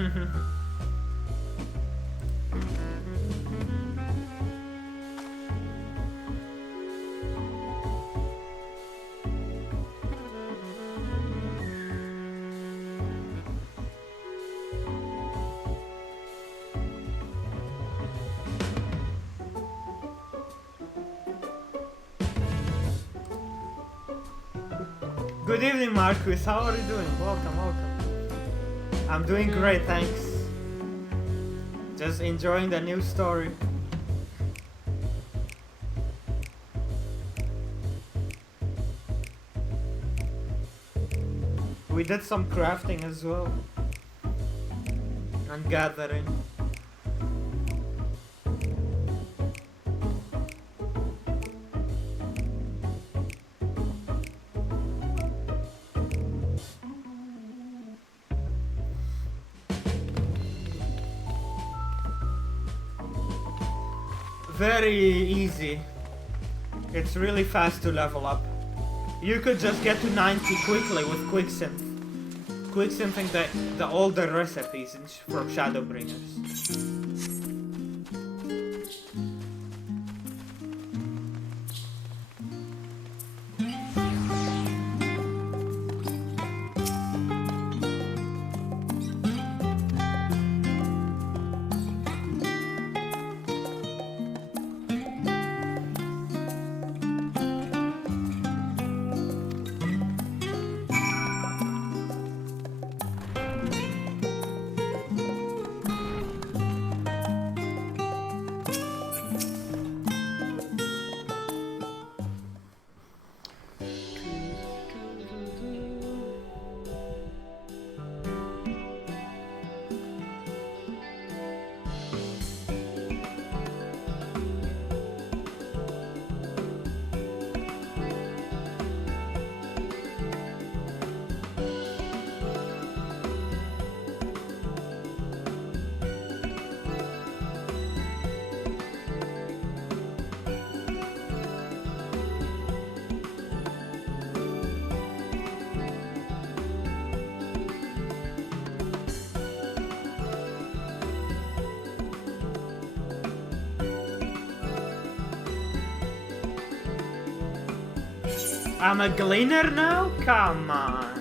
Good evening, Marcus. How are you doing? Welcome, welcome. I'm doing great, thanks. Just enjoying the new story. We did some crafting as well. And gathering. Very easy. It's really fast to level up. You could just get to 90 quickly with Quicksynth. Quicksynthing the older recipes from Shadowbringers. I'm a gleaner now? Come on.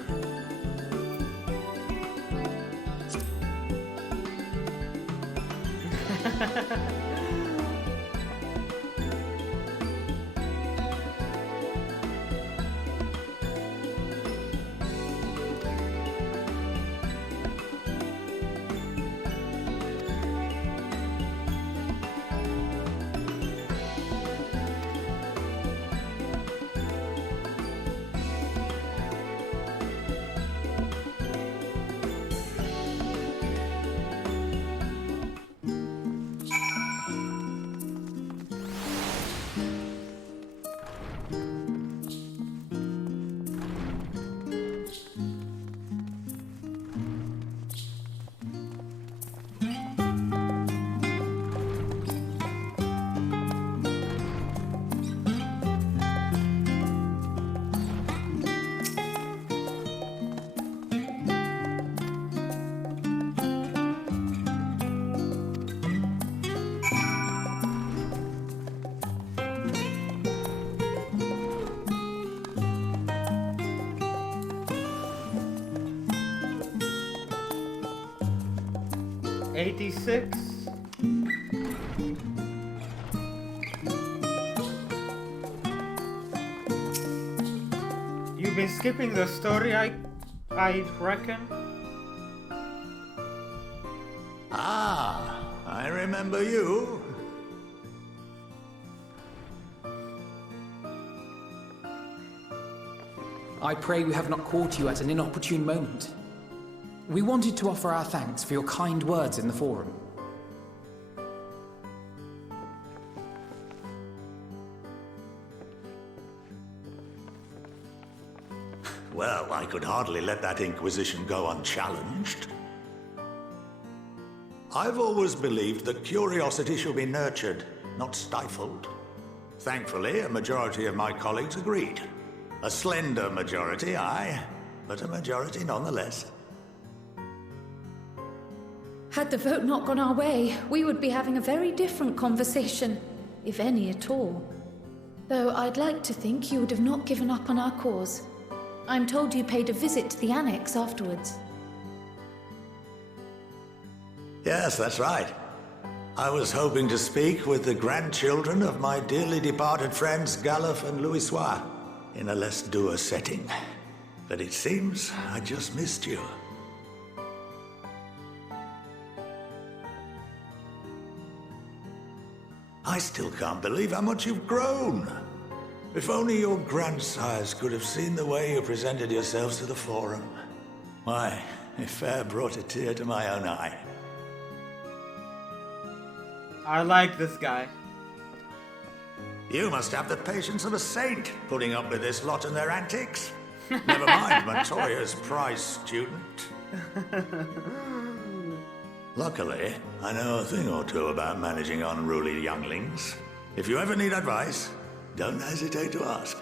'86. You've been skipping the story, I reckon. Ah, I remember you. I pray we have not caught you at an inopportune moment. We wanted to offer our thanks for your kind words in the forum. Well, I could hardly let that inquisition go unchallenged. I've always believed that curiosity should be nurtured, not stifled. Thankfully, a majority of my colleagues agreed. A slender majority, aye, but a majority nonetheless. Had the vote not gone our way, we would be having a very different conversation, if any at all. Though I'd like to think you would have not given up on our cause. I'm told you paid a visit to the annex afterwards. Yes, that's right. I was hoping to speak with the grandchildren of my dearly departed friends Galuf and Louisoix in a less dour setting. But it seems I just missed you. I still can't believe how much you've grown. If only your grandsires could have seen the way you presented yourselves to the Forum. Why, it fair brought a tear to my own eye. I like this guy. You must have the patience of a saint, putting up with this lot and their antics. Never mind Montoya's prize student. Luckily, I know a thing or two about managing unruly younglings. If you ever need advice, don't hesitate to ask.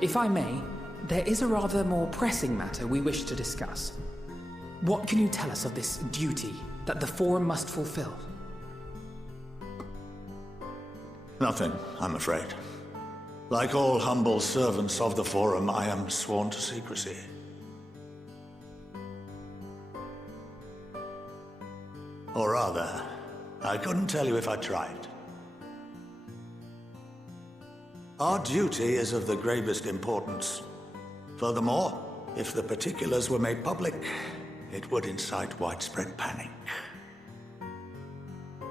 If I may, there is a rather more pressing matter we wish to discuss. What can you tell us of this duty that the Forum must fulfill? Nothing, I'm afraid. Like all humble servants of the Forum, I am sworn to secrecy. Or rather, I couldn't tell you if I tried. Our duty is of the gravest importance. Furthermore, if the particulars were made public, it would incite widespread panic.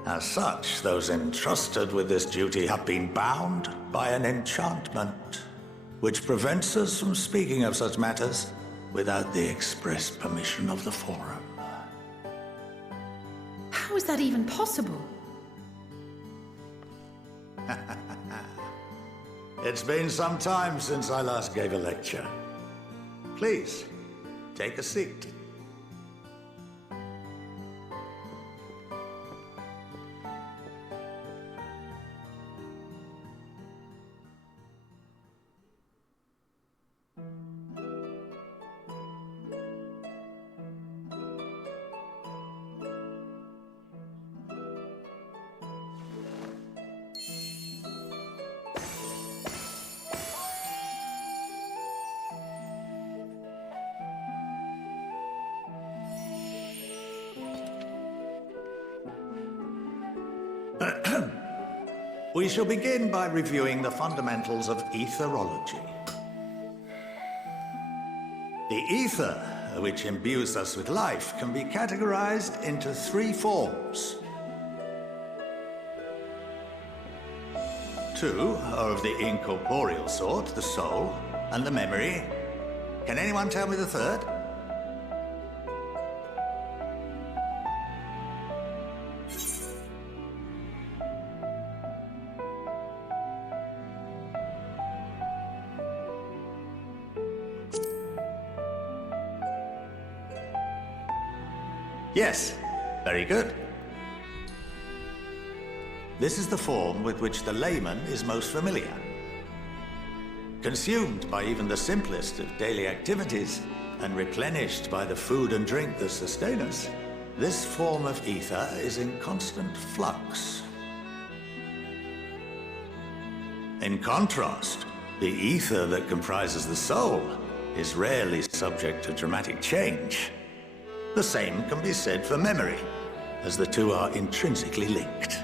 As such, those entrusted with this duty have been bound by an enchantment, which prevents us from speaking of such matters without the express permission of the Forum. How is that even possible? It's been some time since I last gave a lecture. Please, take a seat. We shall begin by reviewing the fundamentals of etherology. The ether, which imbues us with life, can be categorized into three forms. Two are of the incorporeal sort, the soul and the memory. Can anyone tell me the third? Yes, very good. This is the form with which the layman is most familiar. Consumed by even the simplest of daily activities, and replenished by the food and drink that sustain us, this form of ether is in constant flux. In contrast, the ether that comprises the soul is rarely subject to dramatic change. The same can be said for memory, as the two are intrinsically linked.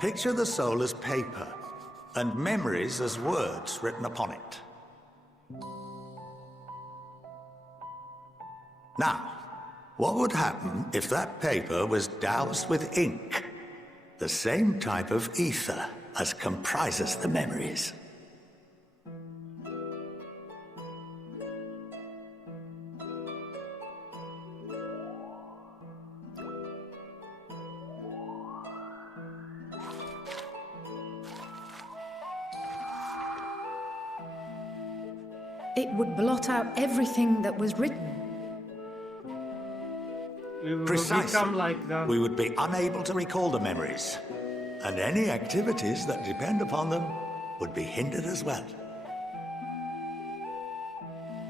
Picture the soul as paper, and memories as words written upon it. Now, what would happen if that paper was doused with ink? The same type of ether as comprises the memories. It would blot out everything that was written. We will Precisely. become like the... We would be unable to recall the memories, and any activities that depend upon them would be hindered as well.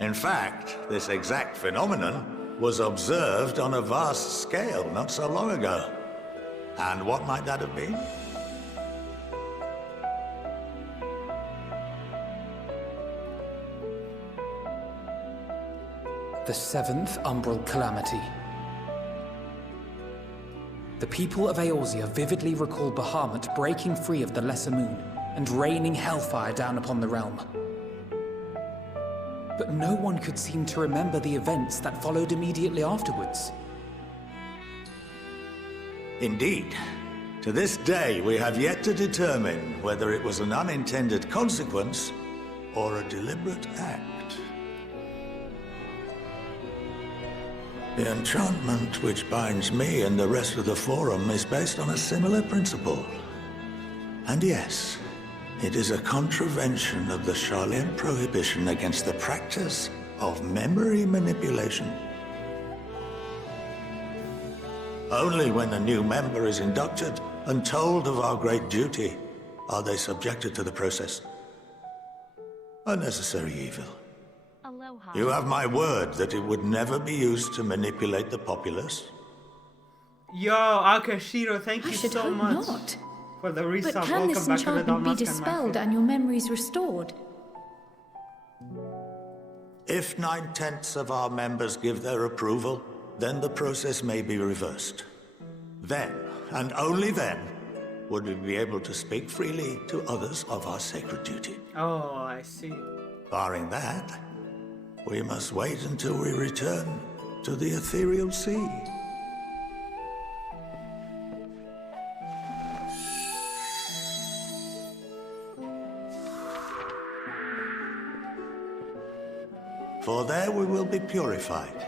In fact, this exact phenomenon was observed on a vast scale not so long ago. And what might that have been? The seventh umbral calamity. The people of Eorzea vividly recall Bahamut breaking free of the Lesser Moon and raining hellfire down upon the realm. But no one could seem to remember the events that followed immediately afterwards. Indeed. To this day, we have yet to determine whether it was an unintended consequence or a deliberate act. The enchantment which binds me and the rest of the Forum is based on a similar principle. And yes, it is a contravention of the Sharlayan prohibition against the practice of memory manipulation. Only when a new member is inducted and told of our great duty are they subjected to the process. A necessary evil. Aloha. You have my word that it would never be used to manipulate the populace. Yo, Akashiro, thank I you should so hope much not. for the resub. But can Welcome this back to the enchantment be Dalmascan dispelled Mafia. and your memories restored? If 9/10 of our members give their approval, then the process may be reversed. Then, and only then, would we be able to speak freely to others of our sacred duty. Oh, I see. Barring that, we must wait until we return to the ethereal sea. For there we will be purified,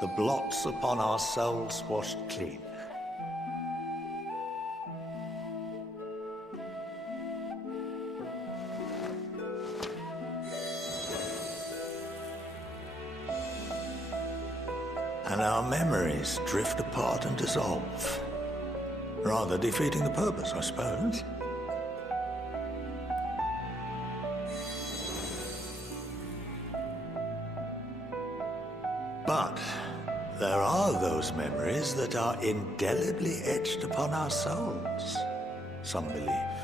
the blots upon our souls washed clean. And our memories drift apart and dissolve. Rather defeating the purpose, I suppose. But there are those memories that are indelibly etched upon our souls, some believe.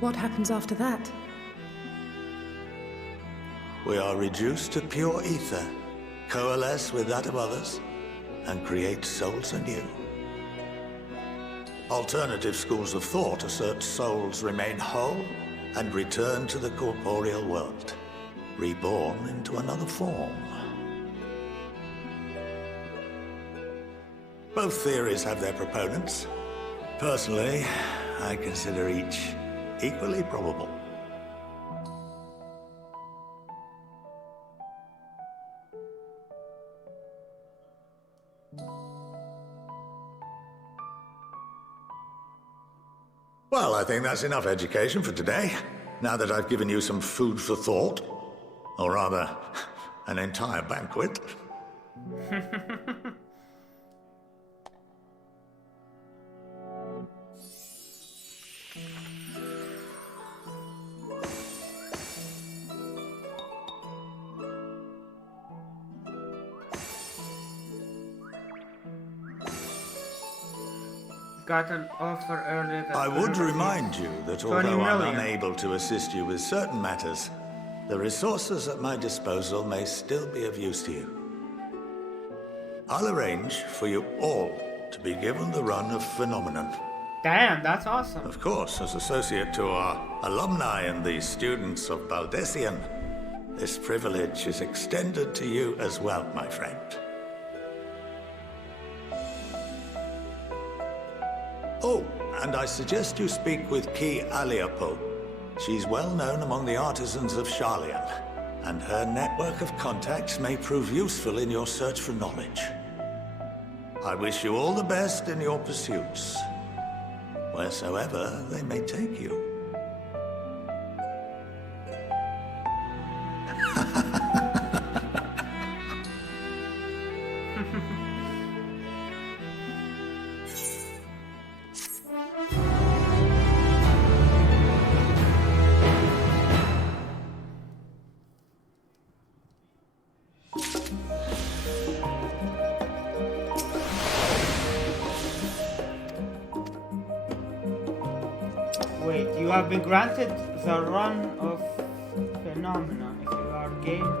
What happens after that? We are reduced to pure ether, coalesce with that of others, and create souls anew. Alternative schools of thought assert souls remain whole and return to the corporeal world, reborn into another form. Both theories have their proponents. Personally, I consider each equally probable. Well, I think that's enough education for today, now that I've given you some food for thought. Or rather, an entire banquet. Got an offer earlier that I would remind you that 20 although I'm million. unable to assist you with certain matters, the resources at my disposal may still be of use to you. I'll arrange for you all to be given the run of Phenomenon. Damn, that's awesome. Of course, as associate to our alumni and the students of Baldessian, this privilege is extended to you as well, my friend. Oh, and I suggest you speak with Ki Aliapo. She's well known among the artisans of Sharlayan, and her network of contacts may prove useful in your search for knowledge. I wish you all the best in your pursuits, wheresoever they may take you. Wait, you have been granted the run of phenomena. If you are game,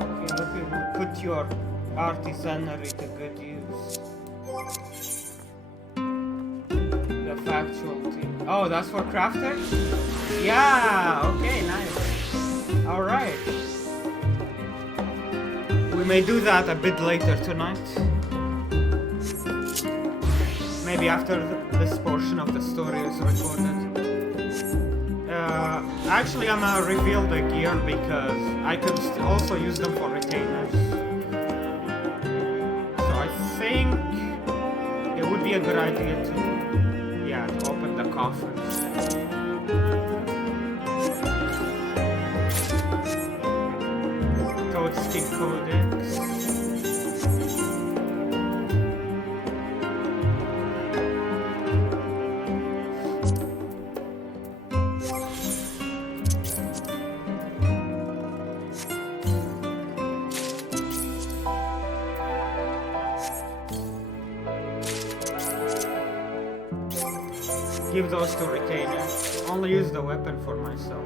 if you're looking to put your artisanry to good use. The factualty. Oh, that's for crafters? Yeah, okay, nice. Alright. We may do that a bit later tonight. Maybe after this portion of the story is recorded. Actually, I'm gonna reveal the gear because I could also use them for retainers. So I think it would be a good idea to open the coffers. Toadstick Codex. Give those to retainers. Only use the weapon for myself.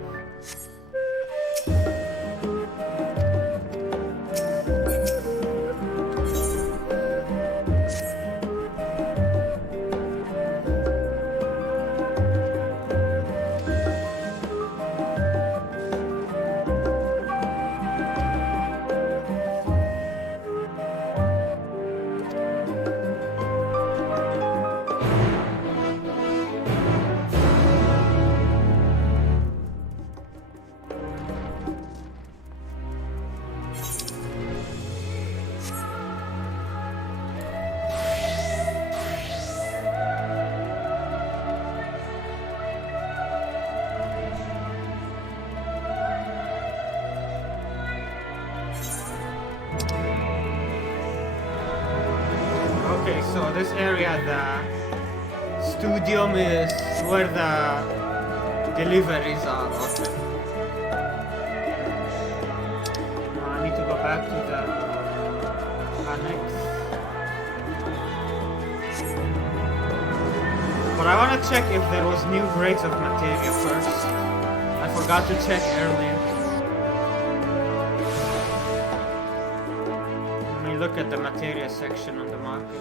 Okay, so this area, the studium is where the deliveries are. Okay. Now I need to go back to the annex. But I want to check if there was new grades of materia first. I forgot to check earlier. Let me look at the materia section on the market.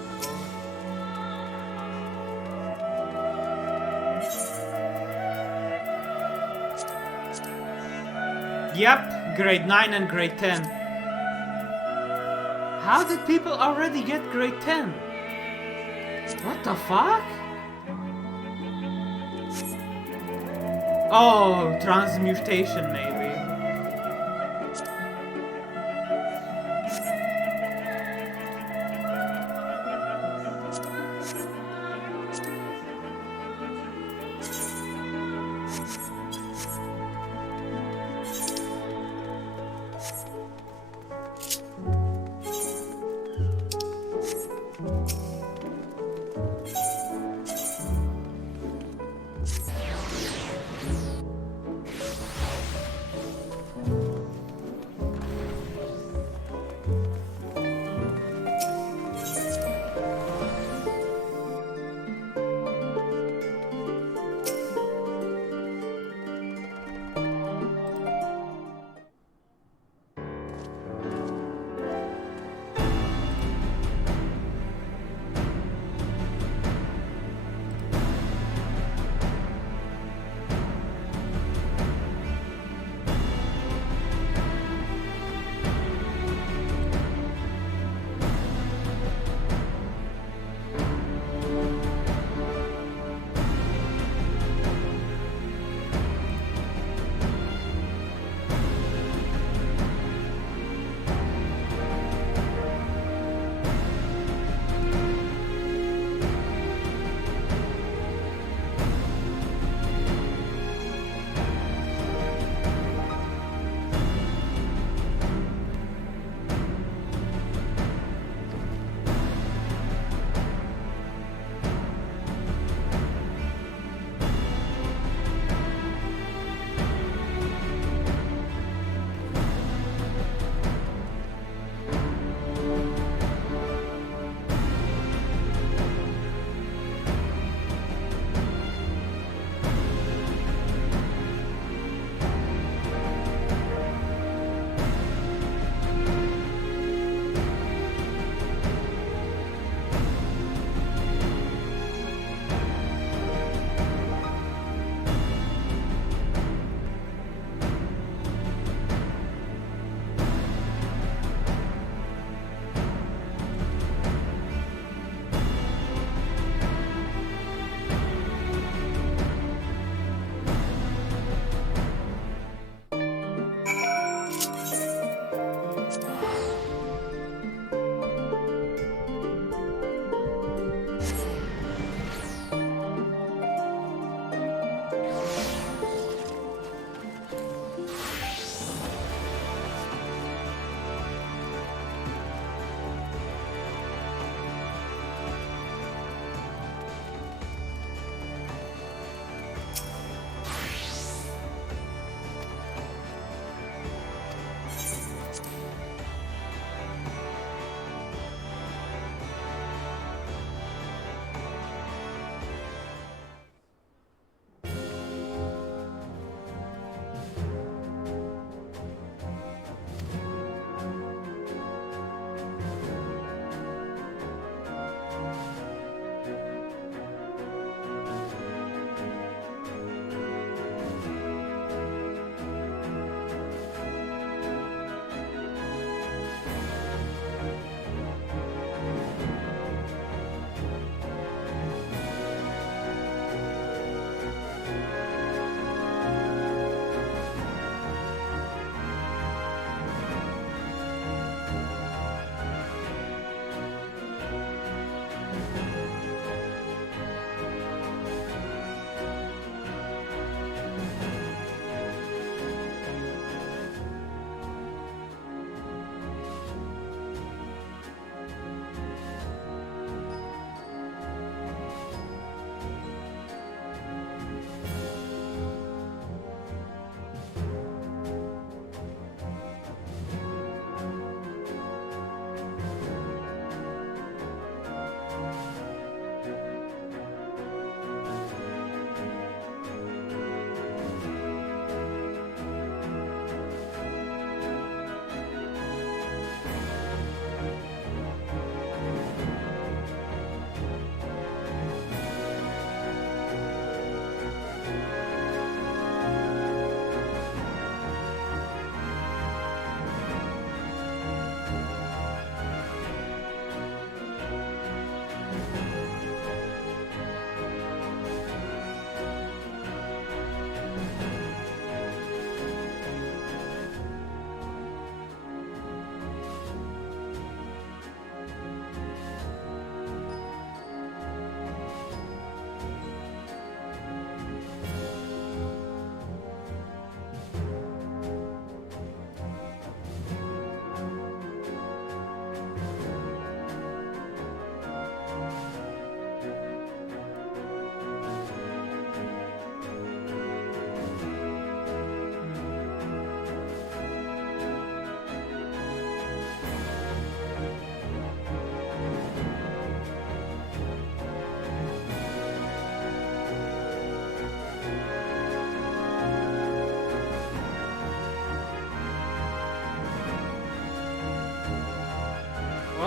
Yep, grade 9 and grade 10. How did people already get grade 10? What the fuck? Oh, transmutation maybe.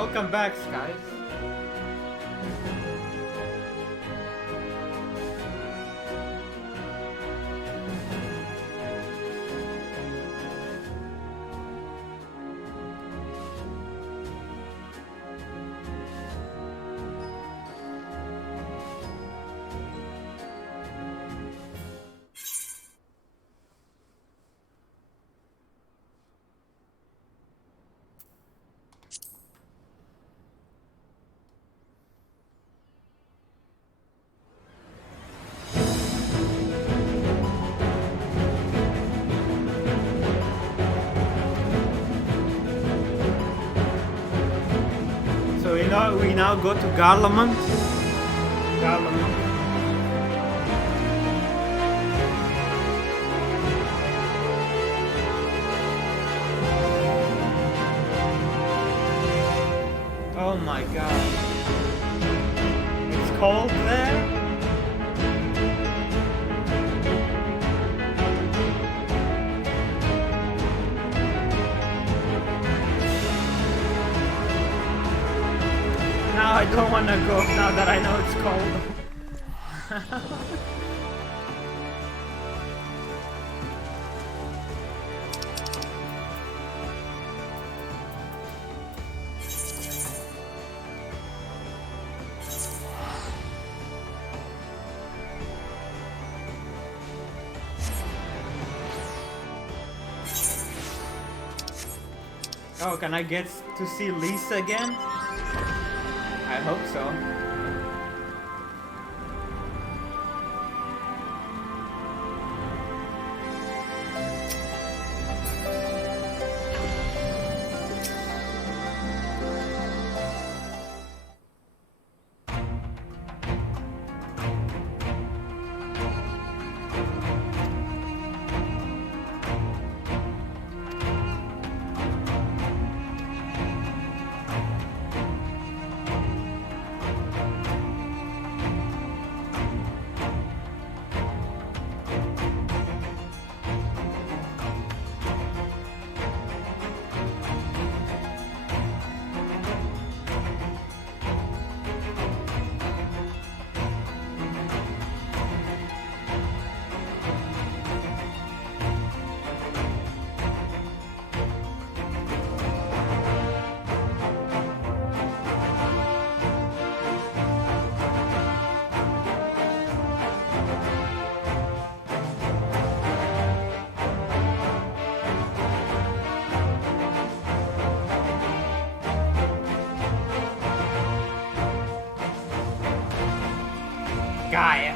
Welcome back, guys. We now go to Garlemald. Oh my god. It's cold there? Now I don't want to go now that I know it's cold. Oh, can I get to see Lisa again? I hope so. Gaia.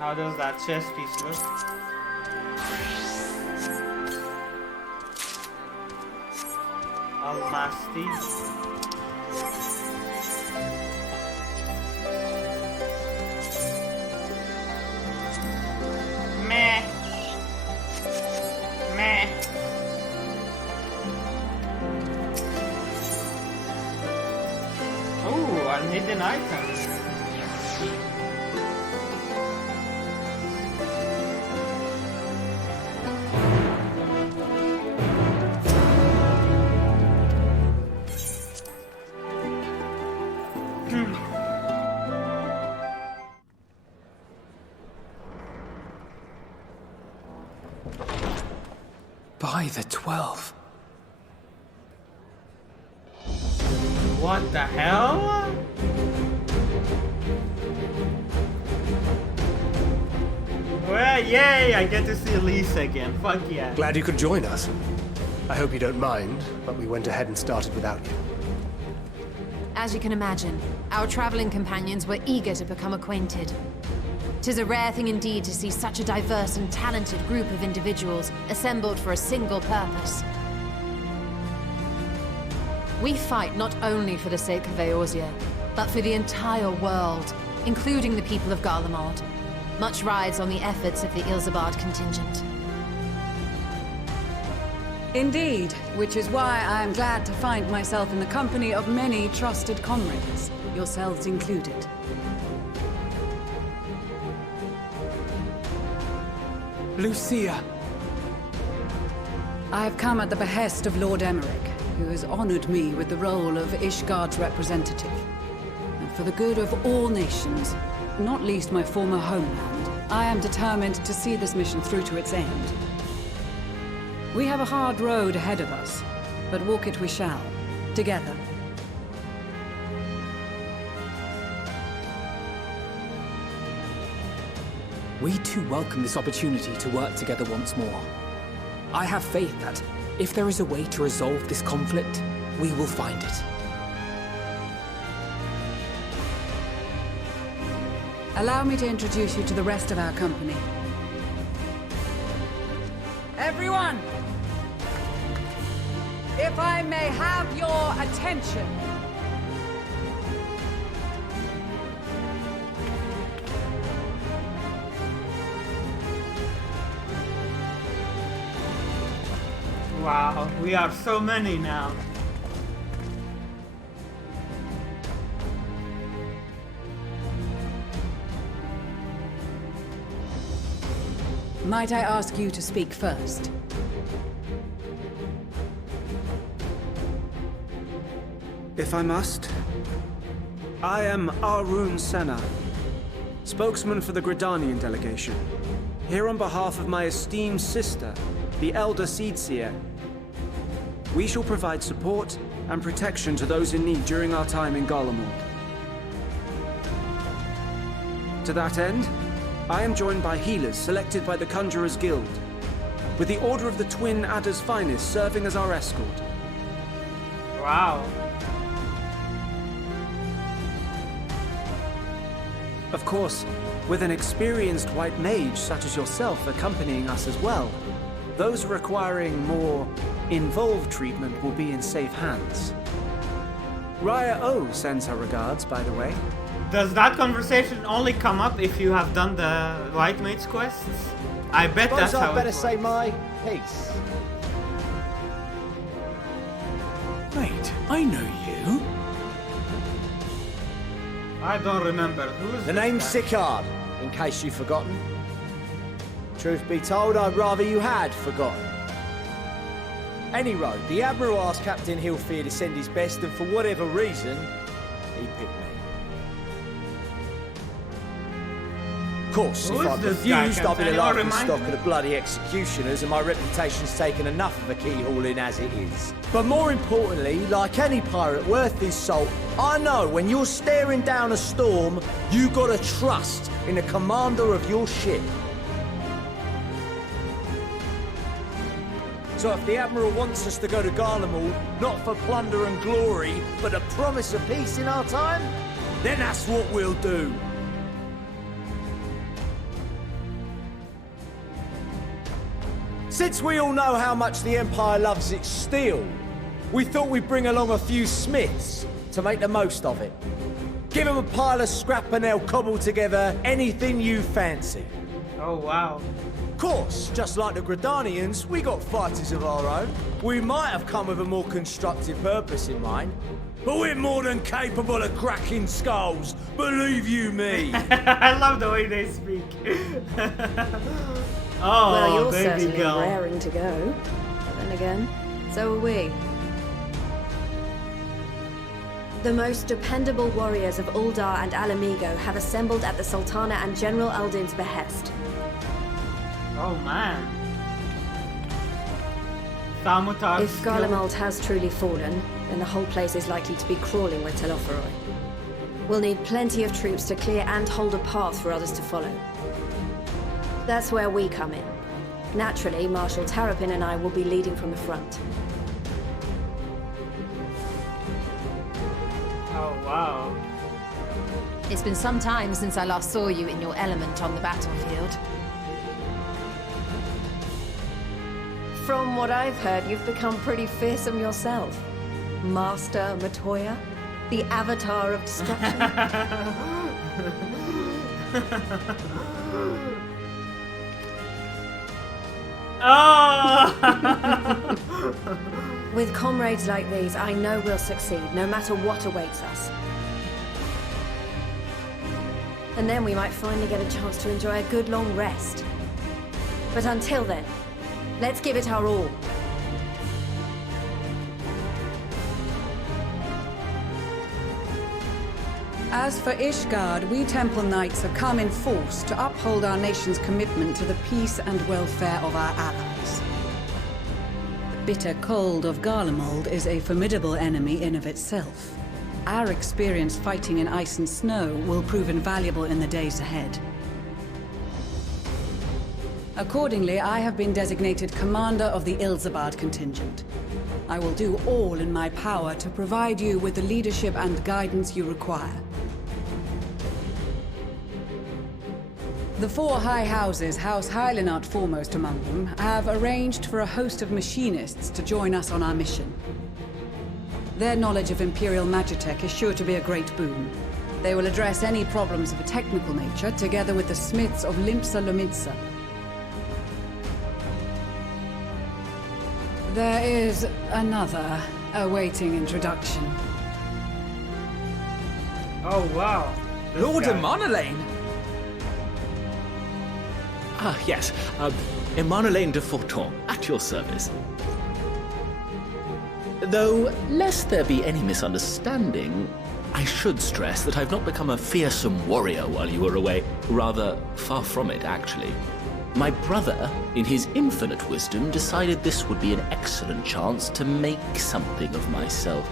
How does that chess piece look? Almasty. Meh. Meh. Ooh, an hidden item. By the 12. What the hell? Well, yay! I get to see Lisa again. Fuck yeah. Glad you could join us. I hope you don't mind, but we went ahead and started without you. As you can imagine, our traveling companions were eager to become acquainted. 'Tis a rare thing indeed to see such a diverse and talented group of individuals assembled for a single purpose. We fight not only for the sake of Eorzea, but for the entire world, including the people of Garlemald. Much rides on the efforts of the Ilsabard contingent. Indeed, which is why I am glad to find myself in the company of many trusted comrades, yourselves included. Lucia! I have come at the behest of Lord Emmerich, who has honored me with the role of Ishgard's representative. And for the good of all nations, not least my former homeland, I am determined to see this mission through to its end. We have a hard road ahead of us, but walk it we shall, together. We too welcome this opportunity to work together once more. I have faith that, if there is a way to resolve this conflict, we will find it. Allow me to introduce you to the rest of our company. Everyone! If I may have your attention. Wow, we are so many now. Might I ask you to speak first? If I must. I am Arun Senna, spokesman for the Gridanian delegation, here on behalf of my esteemed sister, the Elder Seedseer. We shall provide support and protection to those in need during our time in Garlemald. To that end, I am joined by healers selected by the Conjurers Guild, with the Order of the Twin Adder's Finest serving as our escort. Wow. Of course, with an experienced white mage such as yourself accompanying us as well, those requiring more involved treatment will be in safe hands. Raya O sends her regards, by the way. Does that conversation only come up if you have done the White Mage quests? I bet that's how I'd better it say works. my piece. Wait, I know you. I don't remember. Who's The this name's guy? Sicard, in case you've forgotten. Truth be told, I'd rather you had forgotten. Any road, the Admiral asked Captain Hillfear to send his best, and for whatever reason, he picked me. Of course, Who if is I this guy? refused, Can I've been a anyone laughing remind stock me? of the bloody executioners, and my reputation's taken enough of a keyhole in as it is. But more importantly, like any pirate worth his salt, I know when you're staring down a storm, you gotta trust in the commander of your ship. So if the Admiral wants us to go to Garlemald, not for plunder and glory, but a promise of peace in our time, then that's what we'll do. Since we all know how much the Empire loves its steel, we thought we'd bring along a few smiths, to make the most of it. Give them a pile of scrap and they'll cobble together anything you fancy. Oh, wow. Of course, just like the Gridanians, we got fighters of our own. We might have come with a more constructive purpose in mind, but we're more than capable of cracking skulls, believe you me. I love the way they speak. Oh, well, you're baby certainly girl. raring to go. But then again, so are we. The most dependable warriors of Uldar and Alamigo have assembled at the Sultana and General Aldin's behest. Oh, man. Thamutar's If Garlemald has truly fallen, then the whole place is likely to be crawling with Telophoroi. We'll need plenty of troops to clear and hold a path for others to follow. That's where we come in. Naturally, Marshal Tarapin and I will be leading from the front. Oh, wow. It's been some time since I last saw you in your element on the battlefield. From what I've heard, you've become pretty fearsome yourself. Master Matoya, the avatar of destruction. Oh! With comrades like these, I know we'll succeed, no matter what awaits us. And then we might finally get a chance to enjoy a good long rest. But until then, let's give it our all. As for Ishgard, we Temple Knights have come in force to uphold our nation's commitment to the peace and welfare of our allies. The bitter cold of Garlemald is a formidable enemy in of itself. Our experience fighting in ice and snow will prove invaluable in the days ahead. Accordingly, I have been designated commander of the Ilzabad contingent. I will do all in my power to provide you with the leadership and guidance you require. The four high houses, House Hylinart foremost among them, have arranged for a host of machinists to join us on our mission. Their knowledge of Imperial Magitech is sure to be a great boon. They will address any problems of a technical nature, together with the smiths of Limpsa Lomitsa. There is another awaiting introduction. Oh, wow. This Lord guy. Emanolaine! Ah, yes. Emanolaine de Forton, at your service. Though, lest there be any misunderstanding, I should stress that I've not become a fearsome warrior while you were away. Rather, far from it, actually. My brother, in his infinite wisdom, decided this would be an excellent chance to make something of myself.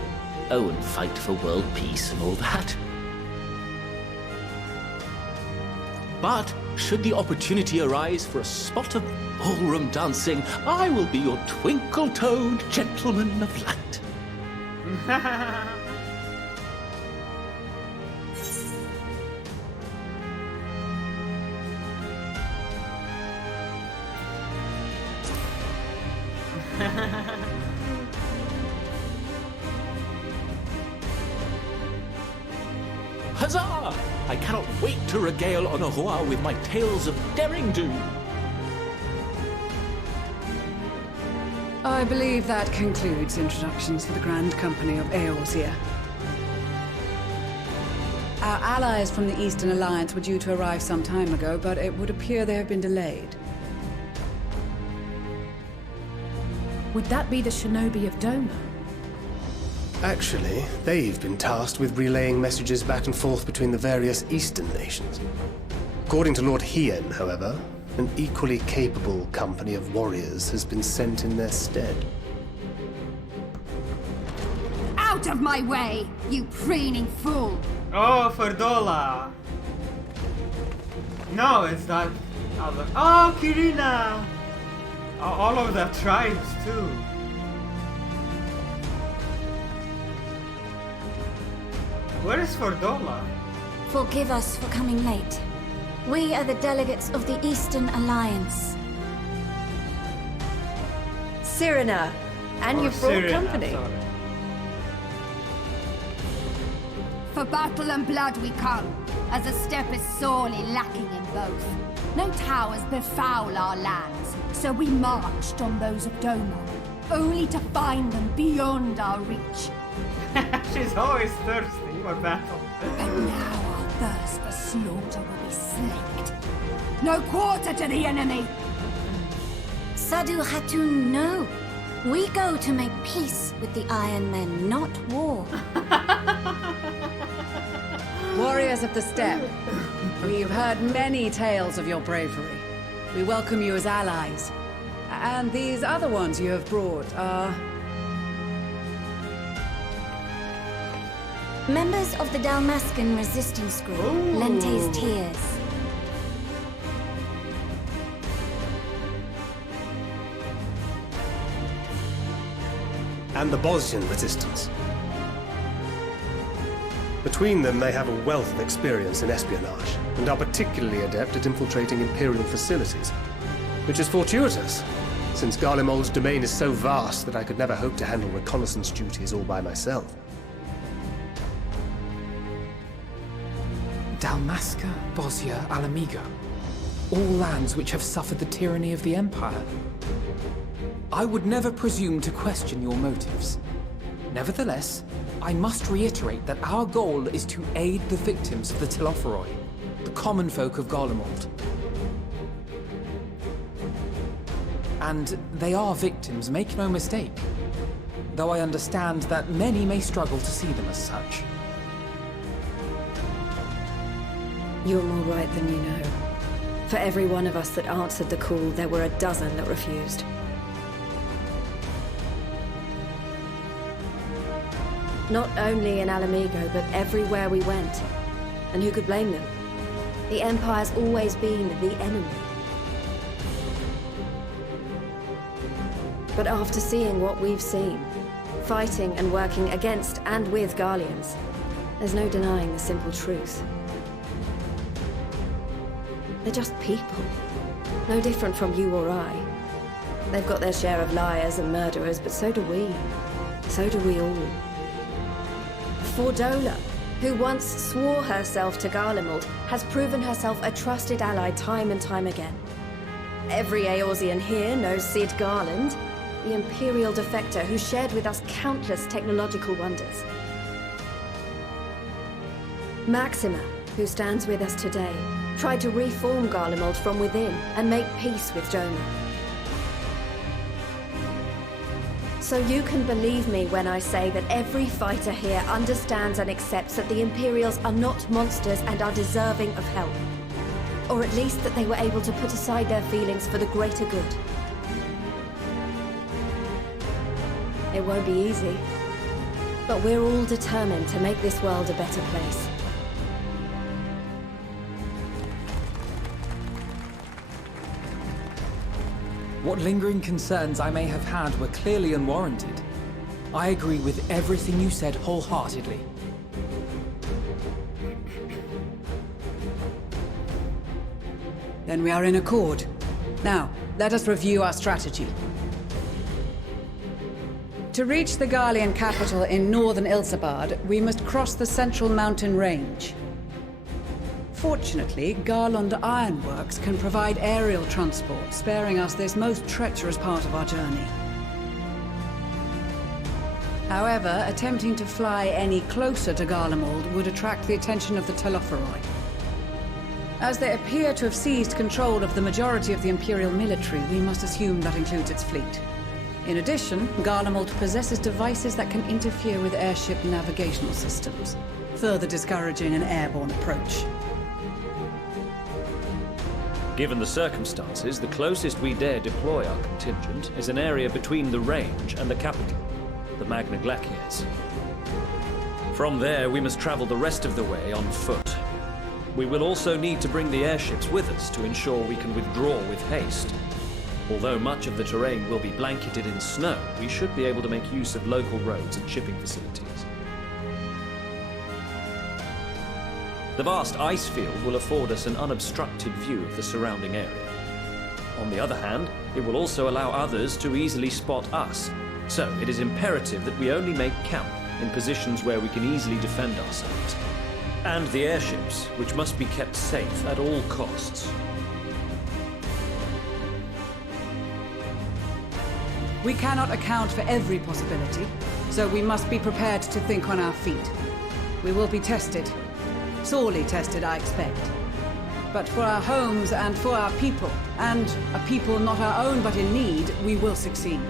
Oh, and fight for world peace and all that. But, should the opportunity arise for a spot of ballroom dancing, I will be your twinkle-toed gentleman of light. Huzzah! I cannot wait to regale Honoroa with my tales of daring do. I believe that concludes introductions to the Grand Company of Eorzea. Our allies from the Eastern Alliance were due to arrive some time ago, but it would appear they have been delayed. Would that be the shinobi of Doma? Actually, they've been tasked with relaying messages back and forth between the various Eastern nations. According to Lord Hien, however, an equally capable company of warriors has been sent in their stead. Out of my way, you preening fool! Oh, Ferdola. No, it's not. Other. Oh, Kirina. Oh, all of the tribes too. Where is Ferdola? Forgive us for coming late. We are the delegates of the Eastern Alliance. Cyrena, and Oh, you've brought Cyrena, company. sorry. For battle and blood we come, as a step is sorely lacking in both. No towers befoul our lands, so we marched on those of Doma, only to find them beyond our reach. She's always thirsty for battle. But now our thirst for slaughter will be slaked. No quarter to the enemy! Sadu Hatun, no. We go to make peace with the Iron Men, not war. Warriors of the Steppe, we've heard many tales of your bravery. We welcome you as allies. And these other ones you have brought are... Members of the Dalmascan resistance group, Lente's Tears. And the Bosnian resistance. Between them, they have a wealth of experience in espionage, and are particularly adept at infiltrating Imperial facilities. Which is fortuitous, since Garlemald's domain is so vast that I could never hope to handle reconnaissance duties all by myself. Dalmasca, Bosnia, Alamigo. All lands which have suffered the tyranny of the Empire. I would never presume to question your motives. Nevertheless, I must reiterate that our goal is to aid the victims of the Telophoroi, the common folk of Garlemald. And they are victims, make no mistake. Though I understand that many may struggle to see them as such. You're more right than you know. For every one of us that answered the call, there were a dozen that refused. Not only in Alamigo, but everywhere we went. And who could blame them? The Empire's always been the enemy. But after seeing what we've seen, fighting and working against and with Garleans, there's no denying the simple truth. They're just people. No different from you or I. They've got their share of liars and murderers, but so do we. So do we all. Fordola, who once swore herself to Garlemald, has proven herself a trusted ally time and time again. Every Eorzean here knows Cid Garland, the Imperial defector who shared with us countless technological wonders. Maxima, who stands with us today, tried to reform Garlemald from within and make peace with Doma. So you can believe me when I say that every fighter here understands and accepts that the Imperials are not monsters and are deserving of help. Or at least that they were able to put aside their feelings for the greater good. It won't be easy, but we're all determined to make this world a better place. What lingering concerns I may have had were clearly unwarranted. I agree with everything you said wholeheartedly. Then we are in accord. Now, let us review our strategy. To reach the Garlean capital in northern Ilsabard, we must cross the central mountain range. Fortunately, Garlund Ironworks can provide aerial transport, sparing us this most treacherous part of our journey. However, attempting to fly any closer to Garlemald would attract the attention of the Telophoroi. As they appear to have seized control of the majority of the Imperial military, we must assume that includes its fleet. In addition, Garlemald possesses devices that can interfere with airship navigational systems, further discouraging an airborne approach. Given the circumstances, the closest we dare deploy our contingent is an area between the range and the capital, the Magna Glaciers. From there, we must travel the rest of the way on foot. We will also need to bring the airships with us to ensure we can withdraw with haste. Although much of the terrain will be blanketed in snow, we should be able to make use of local roads and shipping facilities. The vast ice field will afford us an unobstructed view of the surrounding area. On the other hand, it will also allow others to easily spot us, so it is imperative that we only make camp in positions where we can easily defend ourselves. And the airships, which must be kept safe at all costs. We cannot account for every possibility, so we must be prepared to think on our feet. We will be tested. Sorely tested, I expect. But for our homes and for our people, and a people not our own but in need, we will succeed.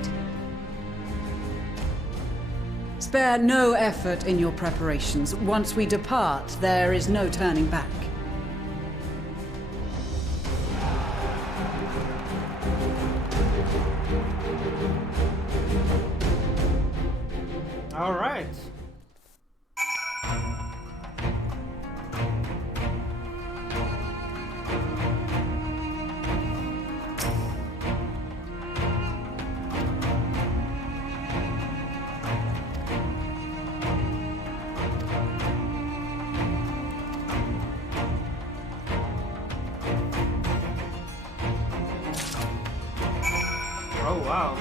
Spare no effort in your preparations. Once we depart, there is no turning back. All right. Oh, wow.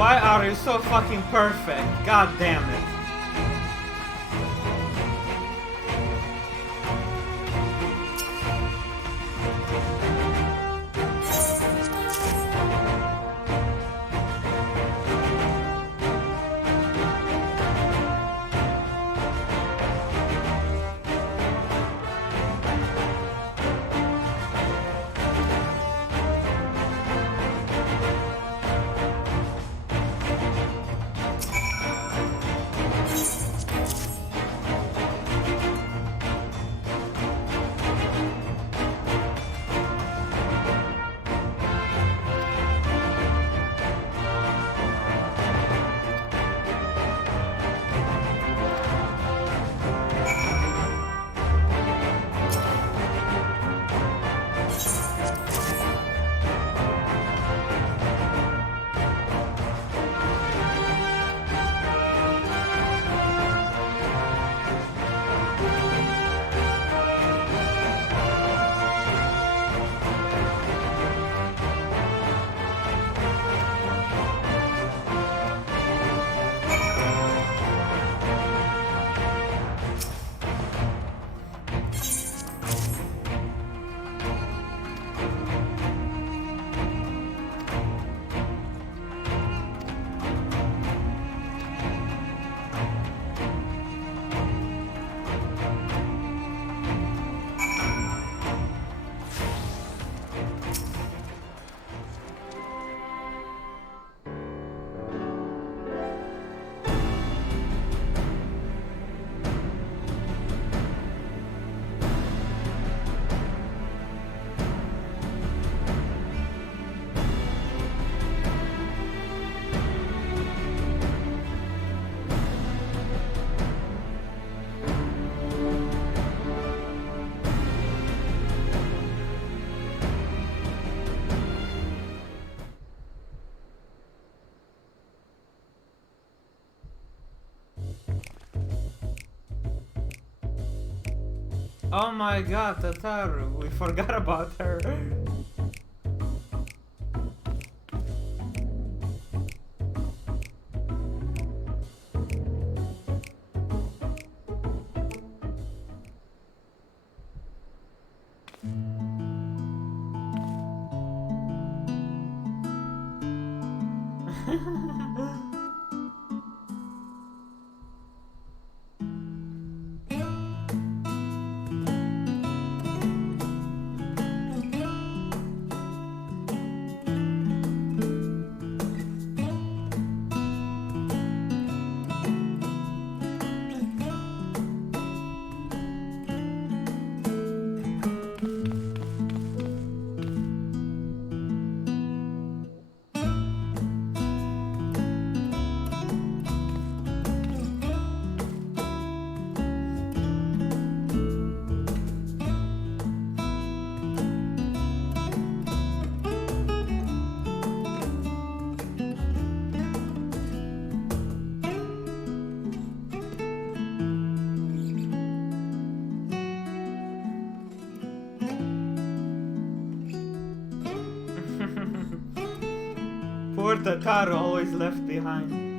Why are you so fucking perfect? God damn it. Oh my god, Tataru, we forgot about her. Poor Tatar always left behind.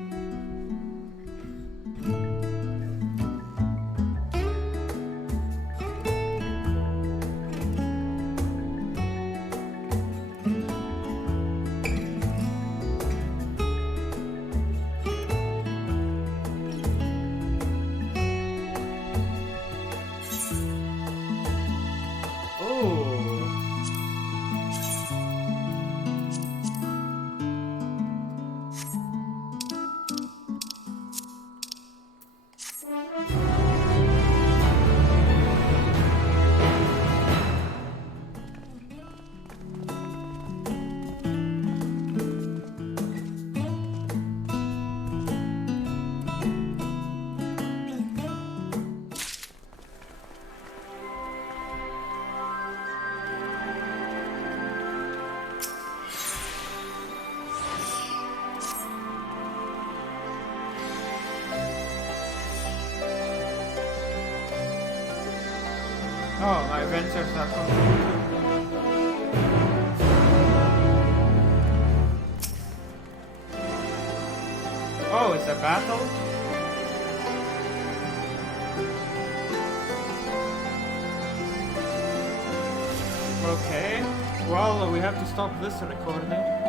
Oh, my ventures are complete. Oh, it's a battle? Okay. Well, we have to stop this recording.